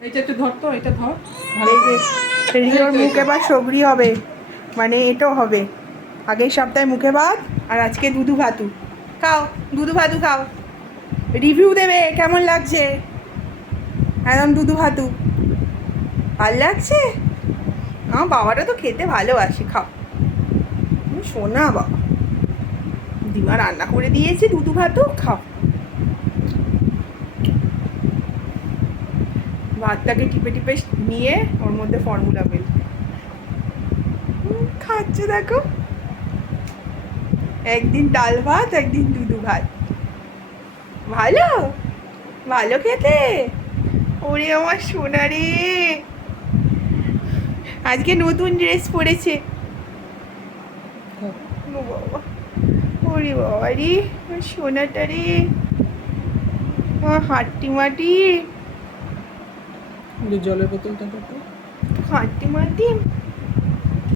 এইটা একটু ধর তো এটা ধর। এই যে রিওর মুখ এবার সবরি হবে। মানে এটাও হবে। আগের সপ্তাহে মুখে ভাত আর আজকে দুধু ভাতু। খাও দুধু ভাতু খাও। রিভিউ দেবে কেমন লাগছে? একদম দুধু ভাতু। ভালো লাগছে? আমার বাবাটা তো খেতে ভালোবাসে খাও। শোনা বাবা। দিমা রান্না করে দিয়েছে দুধু ভাতু খাও। ভাতটাকে টিপে টিপে নিয়ে ওর মধ্যে ফর্মুলা বেল খাচ্ছে দেখো। একদিন ডাল ভাত, একদিন দুধু ভাত। ভালো? ভালো খেতে? ওরে আমার সোনা রে আজকে নতুন ড্রেস পরেছে। ওরে বাবা রে সোনাটা রে। হাট্টি মাটি জলের বোতলটা দেখো। খাঁটি মাটি?